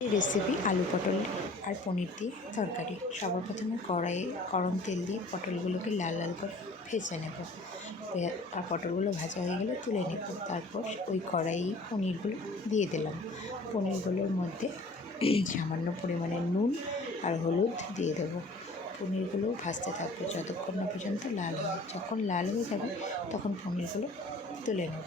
এই রেসিপি আলু পটল আর পনির দিয়ে তরকারি। সবার প্রথমে কড়াইয়ে গরম তেল দিয়ে পটলগুলোকে লাল লাল করে ভেজে নেব। আর পটলগুলো ভাজা হয়ে গেলে তুলে নেব। তারপর ওই কড়াইয়ে পনিরগুলো দিয়ে দিলাম। পনিরগুলোর মধ্যে সামান্য পরিমাণে নুন আর হলুদ দিয়ে দেবো। পনিরগুলো ভাজতে থাকবো যতক্ষণ না পর্যন্ত লাল হয়। যখন লাল হয়ে যাবে তখন পনিরগুলো তুলে নেব।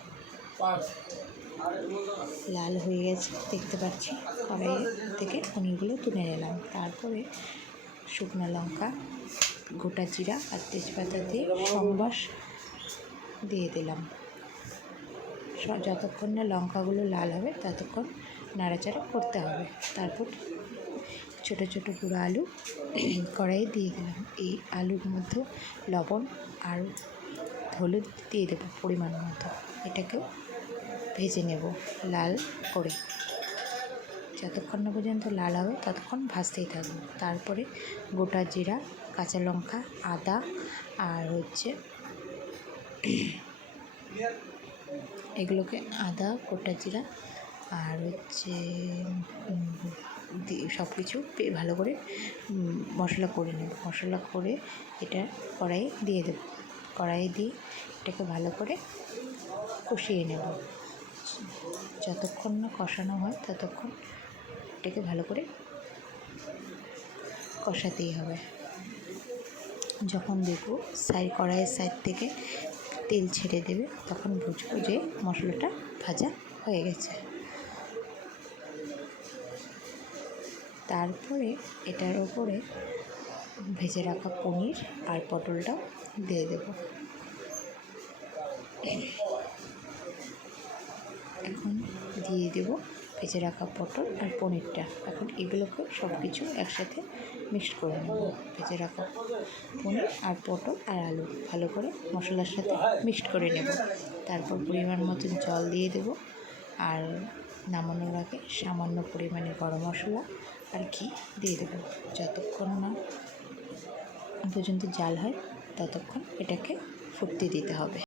লাল হয়ে গেছে দেখতে পাচ্ছি। কড়াই থেকে পনিরগুলো তুলে নিলাম। তারপরে শুকনো লঙ্কা, গোটা জিরা আর তেজপাতা দিয়ে সম্বাস দিয়ে দিলাম। যতক্ষণ না লঙ্কাগুলো লাল হবে ততক্ষণ নাড়াচাড়া করতে হবে। তারপর ছোটো ছোটো পুরো আলু কড়াইয়ে দিয়ে দিলাম। এই আলুর মধ্যে লবণ আর হলুদ দিয়ে দেবো পরিমাণ মতো। এটাকেও ভেজে নেব লাল করে। যতক্ষণ না পর্যন্ত লাল হবে ততক্ষণ ভাজতেই থাকবো। তারপরে গোটা জিরা, কাঁচা লঙ্কা, আদা আর এগুলোকে আদা, গোটা জিরা আর সব কিছু ভালো করে মশলা করে নেব। মশলা করে এটা কড়াইয়ে দিয়ে দেবো। কড়াইয়ে দিয়ে এটাকে ভালো করে কষিয়ে নেব। যতক্ষণ না কষানো হয় ততক্ষণ এটাকে ভালো করে কষাতেই হবে। যখন দেখব কড়াইয়ের সাইড থেকে তেল ছেড়ে দেবে তখন বুঝবো যে মশলাটা ভাজা হয়ে গেছে। তারপরে এটার ওপরে ভেজে রাখা পনির আর পটলটাও দিয়ে দেব। এখন দিয়ে দেব ভেজে রাখা পটল আর পনিরটা। এখন এগুলোকে সব কিছু একসাথে মিক্সড করে নেব। ভেজে রাখা পনির আর পটল আর আলু ভালো করে মশলার সাথে মিক্সড করে নেব। তারপর পরিমাণ মতন জল দিয়ে দেব। আর নামানোর আগে সামান্য পরিমাণে গরম মশলা আর ঘি দিয়ে দেব। যতক্ষণ না পর্যন্ত জাল হয় ততক্ষণ এটাকে ফুটতে দিতে হবে।